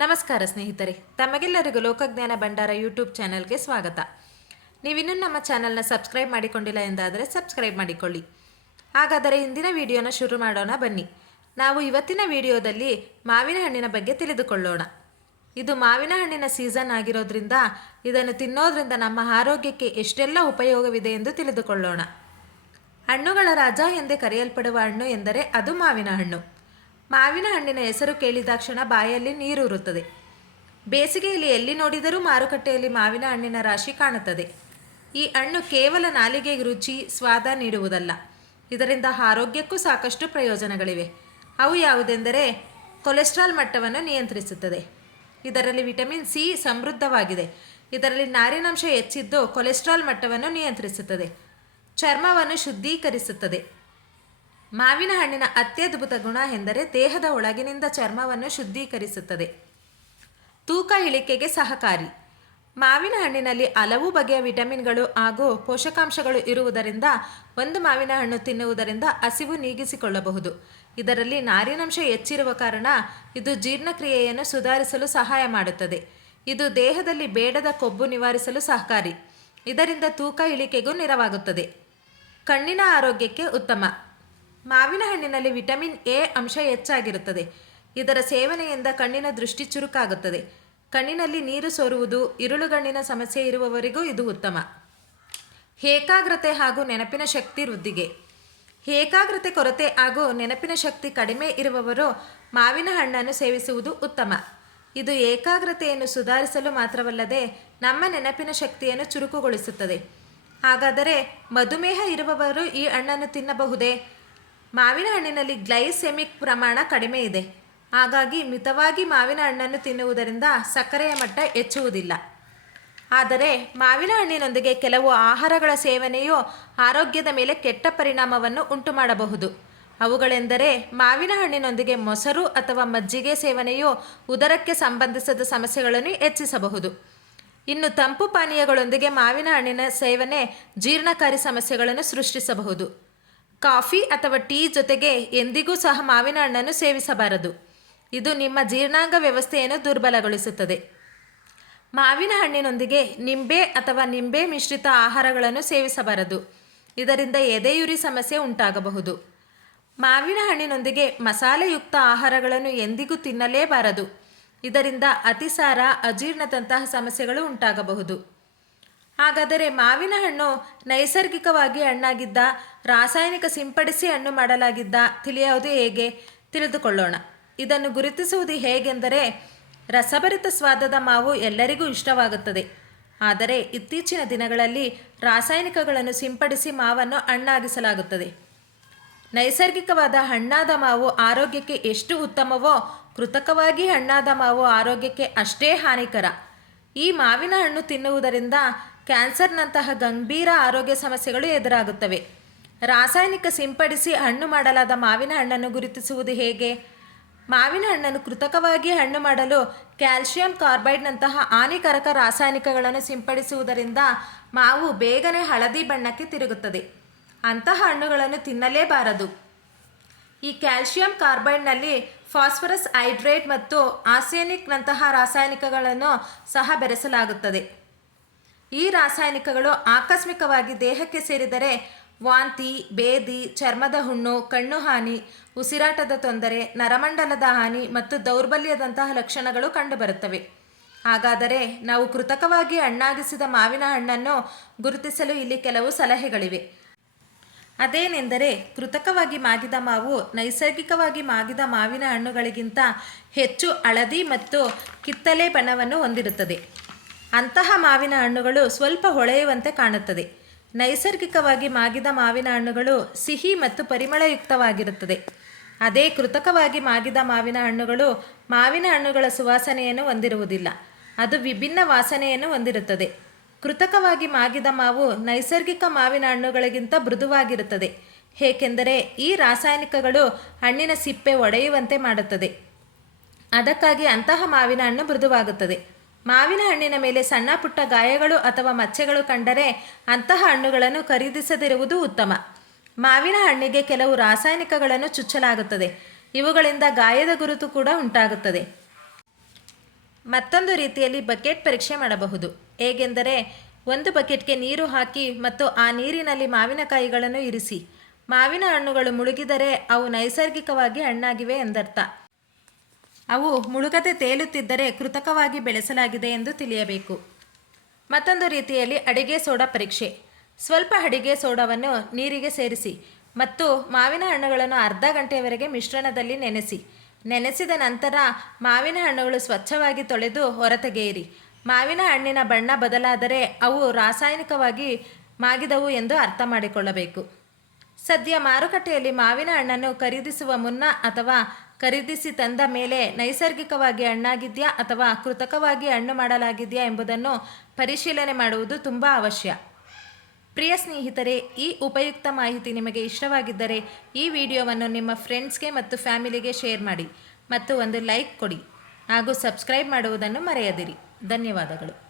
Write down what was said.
ನಮಸ್ಕಾರ ಸ್ನೇಹಿತರೆ, ತಮಗೆಲ್ಲರಿಗೂ ಲೋಕಜ್ಞಾನ ಭಂಡಾರ ಯೂಟ್ಯೂಬ್ ಚಾನಲ್ಗೆ ಸ್ವಾಗತ. ನೀವಿನ್ನೂ ನಮ್ಮ ಚಾನಲ್ನ ಸಬ್ಸ್ಕ್ರೈಬ್ ಮಾಡಿಕೊಂಡಿಲ್ಲ ಎಂದಾದರೆ ಸಬ್ಸ್ಕ್ರೈಬ್ ಮಾಡಿಕೊಳ್ಳಿ. ಹಾಗಾದರೆ ಇಂದಿನ ವಿಡಿಯೋನ ಶುರು ಮಾಡೋಣ ಬನ್ನಿ. ನಾವು ಇವತ್ತಿನ ವಿಡಿಯೋದಲ್ಲಿ ಮಾವಿನ ಹಣ್ಣಿನ ಬಗ್ಗೆ ತಿಳಿದುಕೊಳ್ಳೋಣ. ಇದು ಮಾವಿನ ಹಣ್ಣಿನ ಸೀಸನ್ ಆಗಿರೋದ್ರಿಂದ ಇದನ್ನು ತಿನ್ನೋದ್ರಿಂದ ನಮ್ಮ ಆರೋಗ್ಯಕ್ಕೆ ಎಷ್ಟೆಲ್ಲ ಉಪಯೋಗವಿದೆ ಎಂದು ತಿಳಿದುಕೊಳ್ಳೋಣ. ಹಣ್ಣುಗಳ ರಾಜ ಎಂದೇ ಕರೆಯಲ್ಪಡುವ ಹಣ್ಣು ಎಂದರೆ ಅದು ಮಾವಿನ ಹಣ್ಣು. ಮಾವಿನ ಹಣ್ಣಿನ ಹೆಸರು ಕೇಳಿದಾಕ್ಷಣ ಬಾಯಲ್ಲಿ ನೀರೂರುತ್ತದೆ. ಬೇಸಿಗೆಯಲ್ಲಿ ಎಲ್ಲಿ ನೋಡಿದರೂ ಮಾರುಕಟ್ಟೆಯಲ್ಲಿ ಮಾವಿನ ಹಣ್ಣಿನ ರಾಶಿ ಕಾಣುತ್ತದೆ. ಈ ಹಣ್ಣು ಕೇವಲ ನಾಲಿಗೆಗೆ ರುಚಿ, ಸ್ವಾದ ನೀಡುವುದಲ್ಲ. ಇದರಿಂದ ಆರೋಗ್ಯಕ್ಕೂ ಸಾಕಷ್ಟು ಪ್ರಯೋಜನಗಳಿವೆ. ಅವು ಯಾವುದೆಂದರೆ ಕೊಲೆಸ್ಟ್ರಾಲ್ ಮಟ್ಟವನ್ನು ನಿಯಂತ್ರಿಸುತ್ತದೆ. ಇದರಲ್ಲಿ ವಿಟಮಿನ್ ಸಿ ಸಮೃದ್ಧವಾಗಿದೆ. ಇದರಲ್ಲಿ ನಾರಿನಂಶ ಹೆಚ್ಚಿದ್ದು ಕೊಲೆಸ್ಟ್ರಾಲ್ ಮಟ್ಟವನ್ನು ನಿಯಂತ್ರಿಸುತ್ತದೆ. ಚರ್ಮವನ್ನು ಶುದ್ಧೀಕರಿಸುತ್ತದೆ. ಮಾವಿನ ಹಣ್ಣಿನ ಅತ್ಯದ್ಭುತ ಗುಣ ಎಂದರೆ ದೇಹದ ಒಳಗಿನಿಂದ ಚರ್ಮವನ್ನು ಶುದ್ಧೀಕರಿಸುತ್ತದೆ. ತೂಕ ಇಳಿಕೆಗೆ ಸಹಕಾರಿ. ಮಾವಿನ ಹಣ್ಣಿನಲ್ಲಿ ಹಲವು ಬಗೆಯ ವಿಟಮಿನ್ಗಳು ಹಾಗೂ ಪೋಷಕಾಂಶಗಳು ಇರುವುದರಿಂದ ಒಂದು ಮಾವಿನ ಹಣ್ಣು ತಿನ್ನುವುದರಿಂದ ಹಸಿವು ನೀಗಿಸಿಕೊಳ್ಳಬಹುದು. ಇದರಲ್ಲಿ ನಾರಿನಂಶ ಹೆಚ್ಚಿರುವ ಕಾರಣ ಇದು ಜೀರ್ಣಕ್ರಿಯೆಯನ್ನು ಸುಧಾರಿಸಲು ಸಹಾಯ ಮಾಡುತ್ತದೆ. ಇದು ದೇಹದಲ್ಲಿ ಬೇಡದ ಕೊಬ್ಬು ನಿವಾರಿಸಲು ಸಹಕಾರಿ. ಇದರಿಂದ ತೂಕ ಇಳಿಕೆಗೂ ನೆರವಾಗುತ್ತದೆ. ಕಣ್ಣಿನ ಆರೋಗ್ಯಕ್ಕೆ ಉತ್ತಮ. ಮಾವಿನ ಹಣ್ಣಿನಲ್ಲಿ ವಿಟಮಿನ್ ಎ ಅಂಶ ಹೆಚ್ಚಾಗಿರುತ್ತದೆ. ಇದರ ಸೇವನೆಯಿಂದ ಕಣ್ಣಿನ ದೃಷ್ಟಿ ಚುರುಕಾಗುತ್ತದೆ. ಕಣ್ಣಿನಲ್ಲಿ ನೀರು ಸೋರುವುದು ಇರುಳುಗಣ್ಣಿನ ಸಮಸ್ಯೆ ಇರುವವರಿಗೂ ಇದು ಉತ್ತಮ. ಏಕಾಗ್ರತೆ ಹಾಗೂ ನೆನಪಿನ ಶಕ್ತಿ ವೃದ್ಧಿಗೆ. ಏಕಾಗ್ರತೆ ಕೊರತೆ ಹಾಗೂ ನೆನಪಿನ ಶಕ್ತಿ ಕಡಿಮೆ ಇರುವವರು ಮಾವಿನ ಹಣ್ಣನ್ನು ಸೇವಿಸುವುದು ಉತ್ತಮ. ಇದು ಏಕಾಗ್ರತೆಯನ್ನು ಸುಧಾರಿಸಲು ಮಾತ್ರವಲ್ಲದೆ ನಮ್ಮ ನೆನಪಿನ ಶಕ್ತಿಯನ್ನು ಚುರುಕುಗೊಳಿಸುತ್ತದೆ. ಹಾಗಾದರೆ ಮಧುಮೇಹ ಇರುವವರು ಈ ಹಣ್ಣನ್ನು ತಿನ್ನಬಹುದೇ? ಮಾವಿನ ಹಣ್ಣಿನಲ್ಲಿ ಗ್ಲೈಸೆಮಿಕ್ ಪ್ರಮಾಣ ಕಡಿಮೆ ಇದೆ. ಹಾಗಾಗಿ ಮಿತವಾಗಿ ಮಾವಿನ ಹಣ್ಣನ್ನು ತಿನ್ನುವುದರಿಂದ ಸಕ್ಕರೆಯ ಮಟ್ಟ ಹೆಚ್ಚುವುದಿಲ್ಲ. ಆದರೆ ಮಾವಿನ ಹಣ್ಣಿನೊಂದಿಗೆ ಕೆಲವು ಆಹಾರಗಳ ಸೇವನೆಯು ಆರೋಗ್ಯದ ಮೇಲೆ ಕೆಟ್ಟ ಪರಿಣಾಮವನ್ನು ಉಂಟು ಮಾಡಬಹುದು ಅವುಗಳೆಂದರೆ ಮಾವಿನ ಹಣ್ಣಿನೊಂದಿಗೆ ಮೊಸರು ಅಥವಾ ಮಜ್ಜಿಗೆ ಸೇವನೆಯು ಉದರಕ್ಕೆ ಸಂಬಂಧಿಸಿದ ಸಮಸ್ಯೆಗಳನ್ನು ಹೆಚ್ಚಿಸಬಹುದು. ಇನ್ನು ತಂಪು ಪಾನೀಯಗಳೊಂದಿಗೆ ಮಾವಿನ ಹಣ್ಣಿನ ಸೇವನೆ ಜೀರ್ಣಕಾರಿ ಸಮಸ್ಯೆಗಳನ್ನು ಸೃಷ್ಟಿಸಬಹುದು. ಕಾಫಿ ಅಥವಾ ಟೀ ಜೊತೆಗೆ ಎಂದಿಗೂ ಸಹ ಮಾವಿನ ಹಣ್ಣನ್ನು ಸೇವಿಸಬಾರದು. ಇದು ನಿಮ್ಮ ಜೀರ್ಣಾಂಗ ವ್ಯವಸ್ಥೆಯನ್ನು ದುರ್ಬಲಗೊಳಿಸುತ್ತದೆ. ಮಾವಿನ ಹಣ್ಣಿನೊಂದಿಗೆ ನಿಂಬೆ ಅಥವಾ ನಿಂಬೆ ಮಿಶ್ರಿತ ಆಹಾರಗಳನ್ನು ಸೇವಿಸಬಾರದು. ಇದರಿಂದ ಎದೆಯುರಿ ಸಮಸ್ಯೆ ಉಂಟಾಗಬಹುದು. ಮಾವಿನ ಹಣ್ಣಿನೊಂದಿಗೆ ಮಸಾಲೆಯುಕ್ತ ಆಹಾರಗಳನ್ನು ಎಂದಿಗೂ ತಿನ್ನಲೇಬಾರದು. ಇದರಿಂದ ಅತಿಸಾರ, ಅಜೀರ್ಣದಂತಹ ಸಮಸ್ಯೆಗಳು ಉಂಟಾಗಬಹುದು. ಹಾಗಾದರೆ ಮಾವಿನ ಹಣ್ಣು ನೈಸರ್ಗಿಕವಾಗಿ ಹಣ್ಣಾಗಿದ್ದ, ರಾಸಾಯನಿಕ ಸಿಂಪಡಿಸಿ ಹಣ್ಣು ಮಾಡಲಾಗಿದ್ದ ತಿಳಿಯುವುದು ಹೇಗೆ? ತಿಳಿದುಕೊಳ್ಳೋಣ. ಇದನ್ನು ಗುರುತಿಸುವುದು ಹೇಗೆಂದರೆ, ರಸಭರಿತ ಸ್ವಾದದ ಮಾವು ಎಲ್ಲರಿಗೂ ಇಷ್ಟವಾಗುತ್ತದೆ. ಆದರೆ ಇತ್ತೀಚಿನ ದಿನಗಳಲ್ಲಿ ರಾಸಾಯನಿಕಗಳನ್ನು ಸಿಂಪಡಿಸಿ ಮಾವನ್ನು ಹಣ್ಣಾಗಿಸಲಾಗುತ್ತದೆ. ನೈಸರ್ಗಿಕವಾದ ಹಣ್ಣಾದ ಮಾವು ಆರೋಗ್ಯಕ್ಕೆ ಎಷ್ಟು ಉತ್ತಮವೋ, ಕೃತಕವಾಗಿ ಹಣ್ಣಾದ ಮಾವು ಆರೋಗ್ಯಕ್ಕೆ ಅಷ್ಟೇ ಹಾನಿಕರ. ಈ ಮಾವಿನ ಹಣ್ಣು ತಿನ್ನುವುದರಿಂದ ಕ್ಯಾನ್ಸರ್ನಂತಹ ಗಂಭೀರ ಆರೋಗ್ಯ ಸಮಸ್ಯೆಗಳು ಎದುರಾಗುತ್ತವೆ. ರಾಸಾಯನಿಕ ಸಿಂಪಡಿಸಿ ಹಣ್ಣು ಮಾಡಲಾದ ಮಾವಿನ ಹಣ್ಣನ್ನು ಗುರುತಿಸುವುದು ಹೇಗೆ? ಮಾವಿನ ಹಣ್ಣನ್ನು ಕೃತಕವಾಗಿ ಹಣ್ಣು ಮಾಡಲು ಕ್ಯಾಲ್ಸಿಯಂ ಕಾರ್ಬೈಡ್ನಂತಹ ಹಾನಿಕಾರಕ ರಾಸಾಯನಿಕಗಳನ್ನು ಸಿಂಪಡಿಸುವುದರಿಂದ ಮಾವು ಬೇಗನೆ ಹಳದಿ ಬಣ್ಣಕ್ಕೆ ತಿರುಗುತ್ತದೆ. ಅಂತಹ ಹಣ್ಣುಗಳನ್ನು ತಿನ್ನಲೇಬಾರದು. ಈ ಕ್ಯಾಲ್ಸಿಯಂ ಕಾರ್ಬೈಡ್ನಲ್ಲಿ ಫಾಸ್ಫರಸ್ ಹೈಡ್ರೇಟ್ ಮತ್ತು ಆರ್ಸೆನಿಕ್ನಂತಹ ರಾಸಾಯನಿಕಗಳನ್ನು ಸಹ ಬೆರೆಸಲಾಗುತ್ತದೆ. ಈ ರಾಸಾಯನಿಕಗಳು ಆಕಸ್ಮಿಕವಾಗಿ ದೇಹಕ್ಕೆ ಸೇರಿದರೆ ವಾಂತಿ, ಬೇದಿ, ಚರ್ಮದ ಹುಣ್ಣು, ಕಣ್ಣು ಹಾನಿ, ಉಸಿರಾಟದ ತೊಂದರೆ, ನರಮಂಡಲದ ಹಾನಿ ಮತ್ತು ದೌರ್ಬಲ್ಯದಂತಹ ಲಕ್ಷಣಗಳು ಕಂಡುಬರುತ್ತವೆ. ಹಾಗಾದರೆ ನಾವು ಕೃತಕವಾಗಿ ಹಣ್ಣಾಗಿಸಿದ ಮಾವಿನ ಹಣ್ಣನ್ನು ಗುರುತಿಸಲು ಇಲ್ಲಿ ಕೆಲವು ಸಲಹೆಗಳಿವೆ. ಅದೇನೆಂದರೆ ಕೃತಕವಾಗಿ ಮಾಗಿದ ಮಾವು ನೈಸರ್ಗಿಕವಾಗಿ ಮಾಗಿದ ಮಾವಿನ ಹಣ್ಣುಗಳಿಗಿಂತ ಹೆಚ್ಚು ಹಳದಿ ಮತ್ತು ಕಿತ್ತಲೆ ಬಣ್ಣವನ್ನು ಹೊಂದಿರುತ್ತದೆ. ಅಂತಹ ಮಾವಿನ ಹಣ್ಣುಗಳು ಸ್ವಲ್ಪ ಹೊಳೆಯುವಂತೆ ಕಾಣುತ್ತದೆ. ನೈಸರ್ಗಿಕವಾಗಿ ಮಾಗಿದ ಮಾವಿನ ಹಣ್ಣುಗಳು ಸಿಹಿ ಮತ್ತು ಪರಿಮಳಯುಕ್ತವಾಗಿರುತ್ತದೆ. ಅದೇ ಕೃತಕವಾಗಿ ಮಾಗಿದ ಮಾವಿನ ಹಣ್ಣುಗಳು ಮಾವಿನ ಹಣ್ಣುಗಳ ಸುವಾಸನೆಯನ್ನು ಹೊಂದಿರುವುದಿಲ್ಲ. ಅದು ವಿಭಿನ್ನ ವಾಸನೆಯನ್ನು ಹೊಂದಿರುತ್ತದೆ. ಕೃತಕವಾಗಿ ಮಾಗಿದ ಮಾವು ನೈಸರ್ಗಿಕ ಮಾವಿನ ಹಣ್ಣುಗಳಿಗಿಂತ ಮೃದುವಾಗಿರುತ್ತದೆ. ಏಕೆಂದರೆ ಈ ರಾಸಾಯನಿಕಗಳು ಹಣ್ಣಿನ ಸಿಪ್ಪೆ ಒಡೆಯುವಂತೆ ಮಾಡುತ್ತದೆ. ಅದಕ್ಕಾಗಿ ಅಂತಹ ಮಾವಿನ ಹಣ್ಣು ಮೃದುವಾಗುತ್ತದೆ. ಮಾವಿನ ಹಣ್ಣಿನ ಮೇಲೆ ಸಣ್ಣ ಪುಟ್ಟ ಗಾಯಗಳು ಅಥವಾ ಮಚ್ಚೆಗಳು ಕಂಡರೆ ಅಂತಹ ಹಣ್ಣುಗಳನ್ನು ಖರೀದಿಸದಿರುವುದು ಉತ್ತಮ. ಮಾವಿನ ಹಣ್ಣಿಗೆ ಕೆಲವು ರಾಸಾಯನಿಕಗಳನ್ನು ಚುಚ್ಚಲಾಗುತ್ತದೆ. ಇವುಗಳಿಂದ ಗಾಯದ ಗುರುತು ಕೂಡ ಉಂಟಾಗುತ್ತದೆ. ಮತ್ತೊಂದು ರೀತಿಯಲ್ಲಿ ಬಕೆಟ್ ಪರೀಕ್ಷೆ ಮಾಡಬಹುದು. ಹೇಗೆಂದರೆ, ಒಂದು ಬಕೆಟ್ಗೆ ನೀರು ಹಾಕಿ ಮತ್ತು ಆ ನೀರಿನಲ್ಲಿ ಮಾವಿನಕಾಯಿಗಳನ್ನು ಇರಿಸಿ. ಮಾವಿನ ಹಣ್ಣುಗಳು ಮುಳುಗಿದರೆ ಅವು ನೈಸರ್ಗಿಕವಾಗಿ ಹಣ್ಣಾಗಿವೆ ಎಂದರ್ಥ. ಅವು ಮುಳುಗದೆ ತೇಲುತ್ತಿದ್ದರೆ ಕೃತಕವಾಗಿ ಬೆಳೆಸಲಾಗಿದೆ ಎಂದು ತಿಳಿಯಬೇಕು. ಮತ್ತೊಂದು ರೀತಿಯಲ್ಲಿ ಅಡಿಗೆ ಸೋಡಾ ಪರೀಕ್ಷೆ. ಸ್ವಲ್ಪ ಅಡಿಗೆ ಸೋಡಾವನ್ನು ನೀರಿಗೆ ಸೇರಿಸಿ ಮತ್ತು ಮಾವಿನ ಹಣ್ಣುಗಳನ್ನು ಅರ್ಧ ಗಂಟೆಯವರೆಗೆ ಮಿಶ್ರಣದಲ್ಲಿ ನೆನೆಸಿ. ನೆನೆಸಿದ ನಂತರ ಮಾವಿನ ಹಣ್ಣುಗಳು ಸ್ವಚ್ಛವಾಗಿ ತೊಳೆದು ಹೊರತೆಗೆಯಿರಿ. ಮಾವಿನ ಹಣ್ಣಿನ ಬಣ್ಣ ಬದಲಾದರೆ ಅವು ರಾಸಾಯನಿಕವಾಗಿ ಮಾಗಿದವು ಎಂದು ಅರ್ಥ ಮಾಡಿಕೊಳ್ಳಬೇಕು. ಸದ್ಯ ಮಾರುಕಟ್ಟೆಯಲ್ಲಿ ಮಾವಿನ ಹಣ್ಣನ್ನು ಖರೀದಿಸುವ ಮುನ್ನ ಅಥವಾ ಖರೀದಿಸಿ ತಂದ ಮೇಲೆ ನೈಸರ್ಗಿಕವಾಗಿ ಹಣ್ಣಾಗಿದೆಯಾ ಅಥವಾ ಕೃತಕವಾಗಿ ಹಣ್ಣು ಮಾಡಲಾಗಿದೆಯಾ ಎಂಬುದನ್ನು ಪರಿಶೀಲನೆ ಮಾಡುವುದು ತುಂಬ ಅವಶ್ಯ. ಪ್ರಿಯ ಸ್ನೇಹಿತರೆ, ಈ ಉಪಯುಕ್ತ ಮಾಹಿತಿ ನಿಮಗೆ ಇಷ್ಟವಾಗಿದ್ದರೆ ಈ ವಿಡಿಯೋವನ್ನು ನಿಮ್ಮ ಫ್ರೆಂಡ್ಸ್ಗೆ ಮತ್ತು ಫ್ಯಾಮಿಲಿಗೆ ಶೇರ್ ಮಾಡಿ ಮತ್ತು ಒಂದು ಲೈಕ್ ಕೊಡಿ ಹಾಗೂ ಸಬ್ಸ್ಕ್ರೈಬ್ ಮಾಡುವುದನ್ನು ಮರೆಯದಿರಿ. ಧನ್ಯವಾದಗಳು.